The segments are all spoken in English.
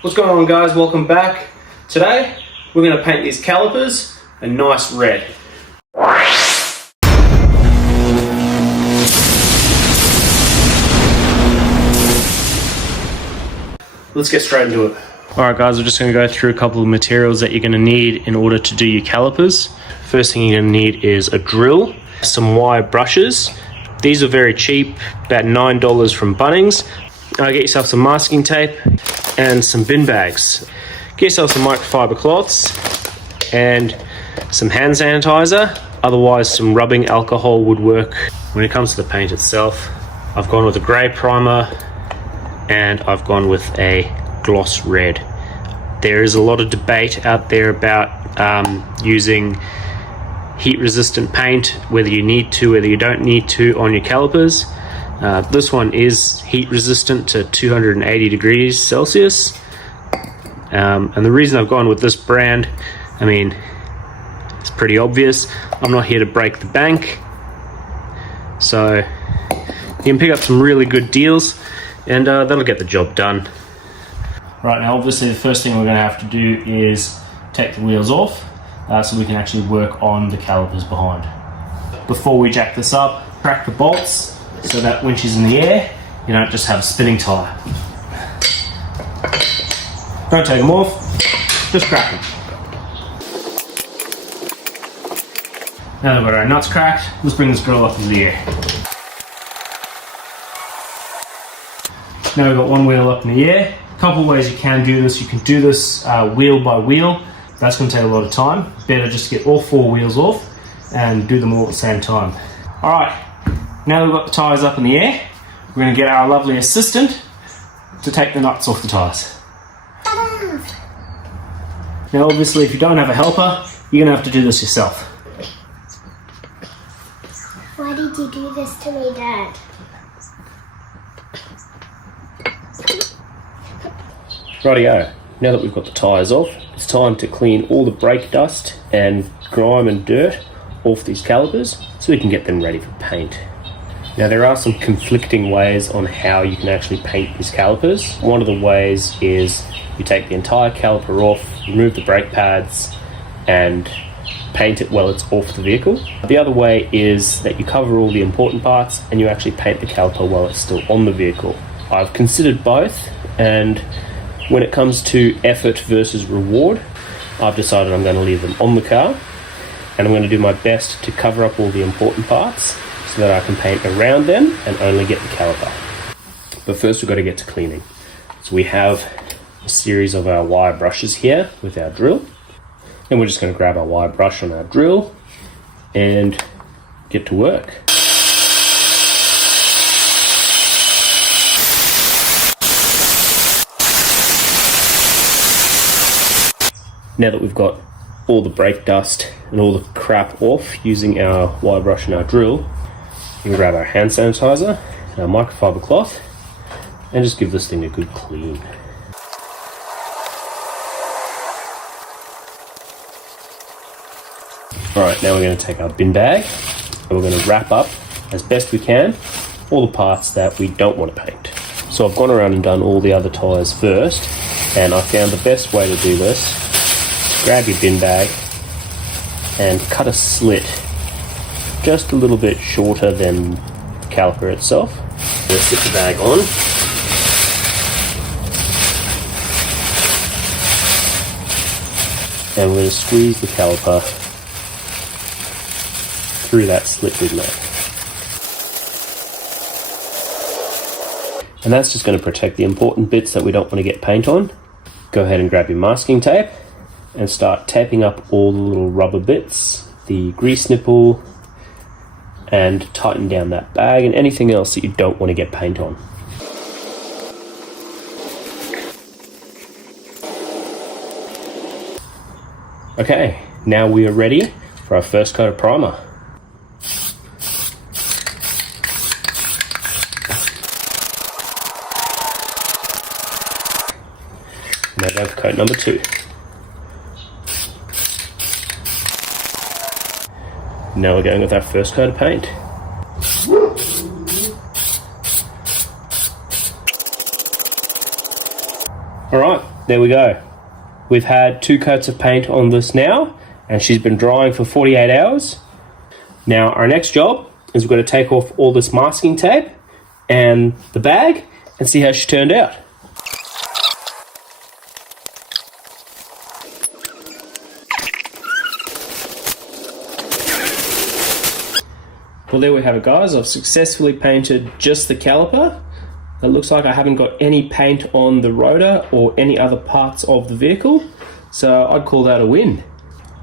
What's going on, guys? Welcome back. Today we're going to paint these calipers a nice red. Let's get straight into it. Alright guys, we're just going to go through a couple of materials that you're going to need in order to do your calipers. First thing you're going to need is a drill, some wire brushes. These are very cheap, about $9 from Bunnings. Get yourself some masking tape and some bin bags. Get yourself some microfiber cloths and some hand sanitizer. Otherwise, some rubbing alcohol would work. When it comes to the paint itself, I've gone with a grey primer and I've gone with a gloss red. There is a lot of debate out there about using heat resistant paint, whether you need to, whether you don't need to on your calipers. This one is heat resistant to 280 degrees Celsius. And the reason I've gone with this brand, I mean, it's pretty obvious. I'm not here to break the bank. So you can pick up some really good deals and that'll get the job done. Right, now obviously the first thing we're going to have to do is take the wheels off so we can actually work on the calipers behind. Before we jack this up, crack the bolts so that when she's in the air, you don't just have a spinning tyre. Don't take them off, just crack them. Now that we've got our nuts cracked, let's bring this girl up into the air. Now we've got one wheel up in the air. A couple of ways you can do this. You can do this wheel by wheel. That's going to take a lot of time. Better just get all four wheels off and do them all at the same time. Alright, now that we've got the tyres up in the air, we're going to get our lovely assistant to take the nuts off the tyres. Now obviously if you don't have a helper, you're going to have to do this yourself. Why did you do this to me, Dad? Rightio, now that we've got the tyres off, it's time to clean all the brake dust and grime and dirt off these calipers so we can get them ready for paint. Now there are some conflicting ways on how you can actually paint these calipers. One of the ways is you take the entire caliper off, remove the brake pads and paint it while it's off the vehicle. The other way is that you cover all the important parts and you actually paint the caliper while it's still on the vehicle. I've considered both, and when it comes to effort versus reward, I've decided I'm going to leave them on the car and I'm going to do my best to cover up all the important parts so that I can paint around them and only get the caliper. But first we've got to get to cleaning. So we have a series of our wire brushes here with our drill, and we're just going to grab our wire brush on our drill and get to work. Now that we've got all the brake dust and all the crap off using our wire brush and our drill, we can grab our hand sanitizer and our microfiber cloth and just give this thing a good clean. Alright, now we're going to take our bin bag and we're going to wrap up as best we can all the parts that we don't want to paint. So I've gone around and done all the other tyres first, and I found the best way to do this. Grab your bin bag and cut a slit just a little bit shorter than the caliper itself. We'll stick the bag on. And we're going to squeeze the caliper through that slit we've made. And that's just going to protect the important bits that we don't want to get paint on. Go ahead and grab your masking tape and start taping up all the little rubber bits, the grease nipple, and tighten down that bag and anything else that you don't want to get paint on. Okay, now we are ready for our first coat of primer. Now go for coat number 2. Now we're going with our first coat of paint. All right, there we go. We've had 2 coats of paint on this now, and she's been drying for 48 hours. Now our next job is we're going to take off all this masking tape and the bag and see how she turned out. Well, there we have it, guys. I've successfully painted just the caliper. It looks like I haven't got any paint on the rotor or any other parts of the vehicle, so I'd call that a win.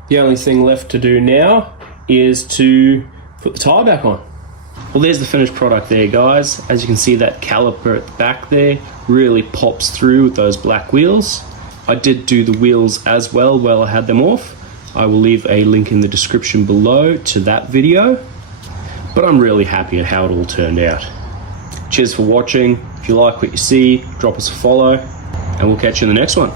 The only thing left to do now is to put the tyre back on. Well, there's the finished product there, guys. As you can see, that caliper at the back there really pops through with those black wheels. I did do the wheels as well while I had them off. I will leave a link in the description below to that video. But I'm really happy at how it all turned out. Cheers for watching. If you like what you see, drop us a follow, and we'll catch you in the next one.